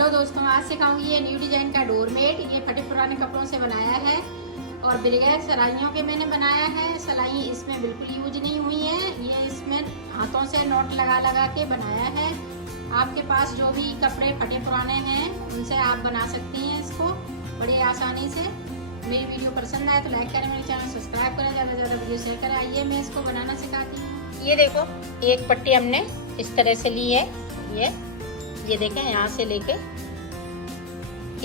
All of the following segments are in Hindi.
हेलो दोस्तों, आज सिखाऊंगी ये न्यू डिजाइन का डोरमेट। ये फटे पुराने कपड़ों से बनाया है और बगैर सलाइयों के मैंने बनाया है। सलाई इसमें बिल्कुल यूज नहीं हुई है। ये इसमें हाथों से नॉट लगा लगा के बनाया है। आपके पास जो भी कपड़े फटे पुराने हैं उनसे आप बना सकती हैं इसको बड़े आसानी से। मेरी वीडियो पसंद आए तो लाइक करें, मेरे चैनल सब्सक्राइब करें, ज़्यादा से ज़्यादा वीडियो शेयर करें। आइए मैं इसको बनाना सिखाती हूँ। ये देखो, एक पट्टी हमने इस तरह से ली है। ये देखें, यहाँ से लेके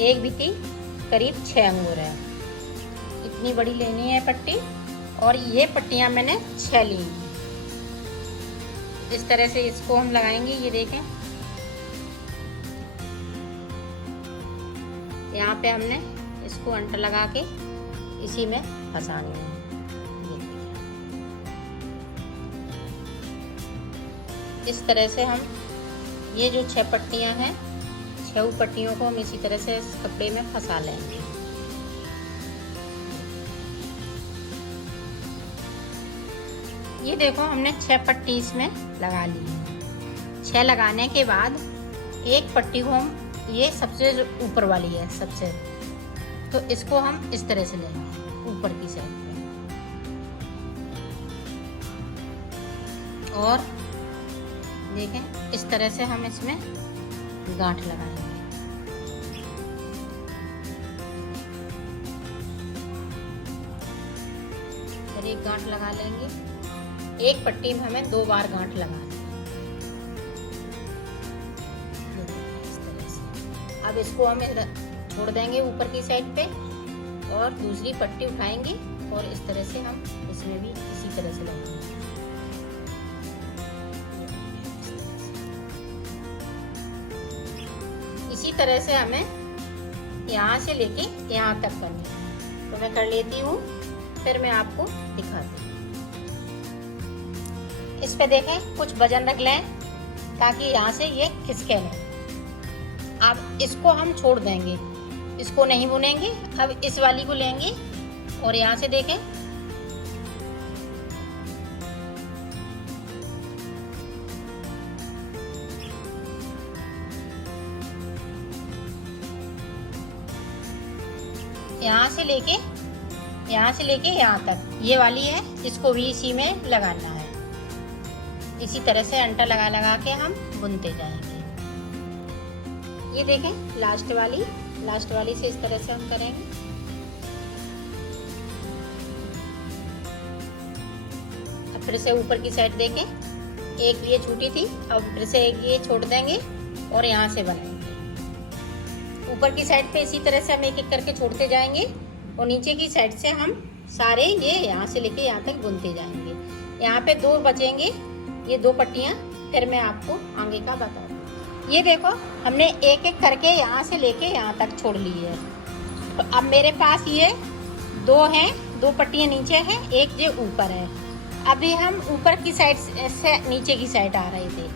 एक बिती करीब 6 अंगूर है। इतनी बड़ी लेनी है पट्टी। और ये पट्टियाँ मैंने 6 ली। इस तरह से इसको हम लगाएंगे। ये देखें, यहाँ पे हमने इसको अंट लगा के इसी में फंसानी है। इस तरह से हम ये जो 6 पट्टियां हैं, 6 पट्टियों को हम इसी तरह से इस कपड़े में फंसा लेंगे। ये देखो, हमने 6 पट्टी इसमें लगा ली है। 6 लगाने के बाद एक पट्टी को हम, ये सबसे ऊपर वाली है सबसे, तो इसको हम इस तरह से लेंगे ऊपर की साइड पे। और देखें, इस तरह से हम इसमें गांठ लगाएंगे। फिर एक गांठ लगा लेंगे। एक पट्टी में हमें 2 बार गांठ लगानी है। इस तरह से अब इसको हम छोड़ देंगे ऊपर की साइड पे और दूसरी पट्टी उठाएंगे और इस तरह से हम इसमें भी इसी तरह से लगाएंगे। इसी तरह से हमें यहाँ से लेके यहाँ तक करनी है। तो मैं कर लेती हूँ, फिर मैं आपको दिखाती हूँ। इस पे देखें, कुछ वजन रख लें ताकि यहाँ से ये खिसके नहीं। अब इसको हम छोड़ देंगे, इसको नहीं बुनेंगे। अब इस वाली को लेंगे और यहाँ से देखें, यहाँ से लेके यहाँ तक ये वाली है, इसको भी इसी में लगाना है। इसी तरह से अंटा लगा लगा के हम बुनते जाएंगे। ये देखें, लास्ट वाली से इस तरह से हम करेंगे। अब फिर से ऊपर की साइड देखें, एक ये छूटी थी, अब फिर से एक ये छोड़ देंगे और यहाँ से बनाएंगे। ऊपर की साइड पे इसी तरह से हम एक एक करके छोड़ते जाएंगे और नीचे की साइड से हम सारे ये यहाँ से लेके यहाँ तक बुनते जाएंगे। यहाँ पे 2 बचेंगे, ये 2 पट्टियाँ, फिर मैं आपको आगे का बताऊँ। ये देखो, हमने एक एक करके यहाँ से लेके यहाँ तक छोड़ ली है। तो अब मेरे पास ये 2 हैं, 2 पट्टियाँ नीचे हैं, एक ये ऊपर है। अभी हम ऊपर की साइड से नीचे की साइड आ रहे थे,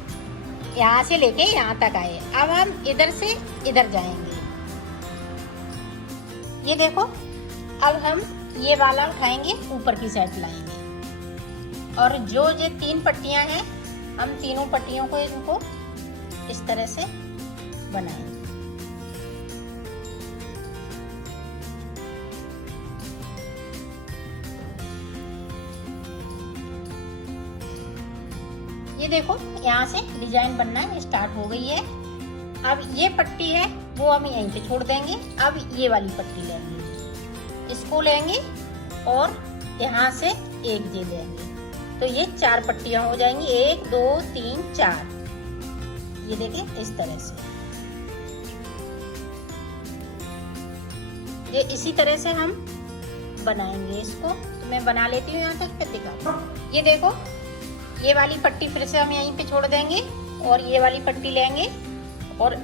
यहाँ से लेके यहाँ तक आए। अब हम इधर से इधर जाएंगे। ये देखो, अब हम ये वाला उठाएंगे, ऊपर की साइड लाएंगे और जो ये 3 पट्टियां हैं, हम तीनों पट्टियों को इनको इस तरह से बनाएंगे। ये देखो, यहाँ से डिजाइन बनना स्टार्ट हो गई है। अब ये पट्टी है वो हम यहीं पे छोड़ देंगे। अब ये वाली पट्टी लेंगे, इसको लेंगे और यहाँ से एक ये लेंगे, तो ये 4 पट्टियां हो जाएंगी। 1 2 3 4। ये देखें, इस तरह से ये इसी तरह से हम बनाएंगे इसको। तो मैं बना लेती हूँ, यहाँ तक फिर दिखाती हूँ। ये देखो, ये वाली पट्टी फिर से हम यहीं पे छोड़ देंगे और ये वाली पट्टी लेंगे और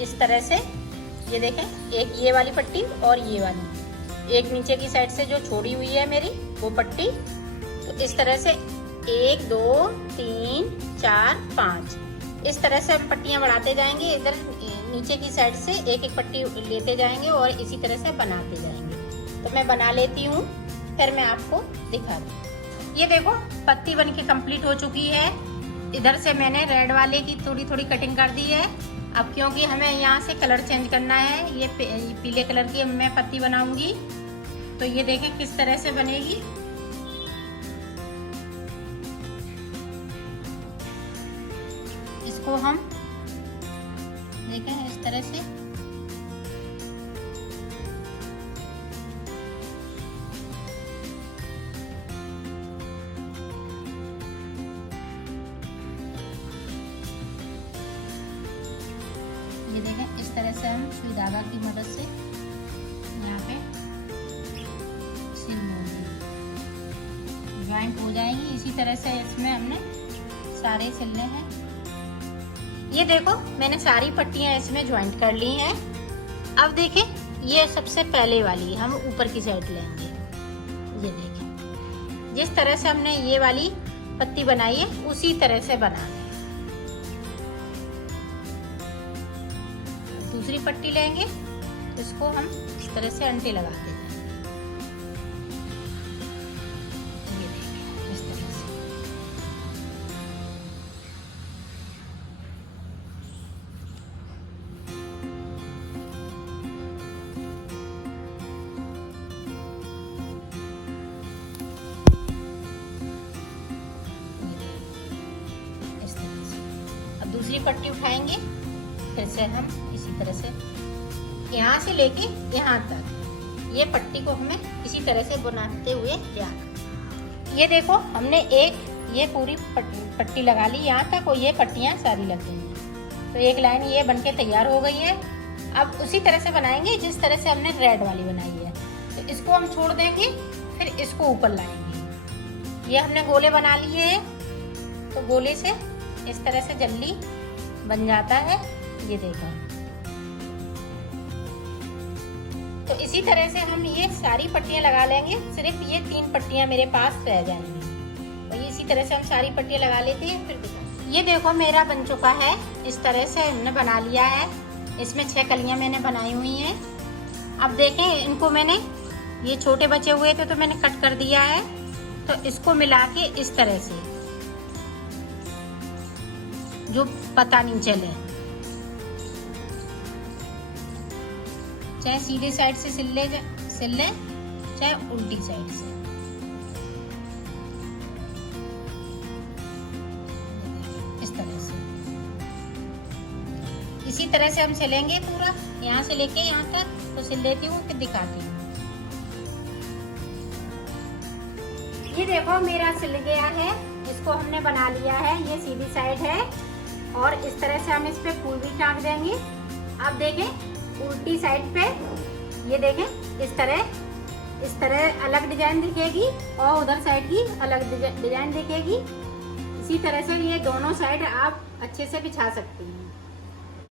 इस तरह से ये देखें, एक ये वाली पट्टी और ये वाली, एक नीचे की साइड से जो छोड़ी हुई है मेरी वो पट्टी। तो इस तरह से 1 2 3 4 5, इस तरह से हम पट्टियां बढ़ाते जाएंगे। इधर नीचे की साइड से एक एक पट्टी लेते जाएंगे और इसी तरह से बनाते जाएंगे। तो मैं बना लेती हूँ, फिर मैं आपको दिखाती हूँ। ये देखो, पत्ती बन के कंप्लीट हो चुकी है। इधर से मैंने रेड वाले की थोड़ी थोड़ी कटिंग कर दी है। अब क्योंकि हमें यहाँ से कलर चेंज करना है, ये पीले कलर की मैं पत्ती बनाऊंगी, तो ये देखें किस तरह से बनेगी। इसको हम देखें इस तरह से ये देखें इस तरह से हम सुई धागा की मदद से यहाँ पे सिल लूँगी, ज्वाइंट हो जाएंगी। इसी तरह से इसमें हमने सारे सिलने हैं। ये देखो मैंने सारी पट्टियाँ इसमें ज्वाइंट कर ली हैं। अब देखें ये सबसे पहले वाली हम ऊपर की साइड लेंगे। ये देखें जिस तरह से हमने ये वाली पत्ती बनाई है उसी तरह से बनाना है। दूसरी पट्टी लेंगे तो इसको हम इस तरह से अंटे लगा देंगे। ये देखिए इस तरह से। इस तरह से अब दूसरी पट्टी उठाएंगे, फिर से हम इसी तरह से यहाँ से लेके यहाँ तक ये पट्टी को हमें इसी तरह से बनाते हुए जाना। ये देखो हमने एक ये पूरी पट्टी लगा ली यहाँ तक और ये पट्टियाँ सारी लग गई हैं। तो एक लाइन ये बनके तैयार हो गई है। अब उसी तरह से बनाएंगे जिस तरह से हमने रेड वाली बनाई है। तो इसको हम छोड़ देंगे, फिर इसको ऊपर लाएंगे। ये हमने गोले बना लिए हैं, तो गोले से इस तरह से जल्दी बन जाता है। ये देखो तो इसी तरह से हम ये सारी पट्टियां लगा लेंगे। सिर्फ ये 3 पट्टियां मेरे पास रह जाएंगी और ये इसी तरह से हम सारी पट्टियां लगा लेते हैं। फिर देखो ये देखो मेरा बन चुका है। इस तरह से हमने बना लिया है। इसमें 6 कलियां मैंने बनाई हुई हैं। अब देखें इनको मैंने ये छोटे बचे हुए थे तो मैंने कट कर दिया है। तो इसको मिला के इस तरह से जो पता नहीं चले, चाहे सीधे साइड से सिल ले चाहे उल्टी साइड से। इस तरह से इसी तरह से हम सिलेंगे पूरा यहाँ से लेके यहाँ तक। तो सिल लेती हूँ फिर दिखाती हूँ। ये देखो मेरा सिल गया है। इसको हमने बना लिया है। ये सीधी साइड है और इस तरह से हम इस पे फूल भी टांग देंगे। अब देखें उल्टी साइड पे ये देखें इस तरह अलग डिजाइन दिखेगी और उधर साइड की अलग डिजाइन दिखेगी। इसी तरह से ये दोनों साइड आप अच्छे से बिछा सकती हैं।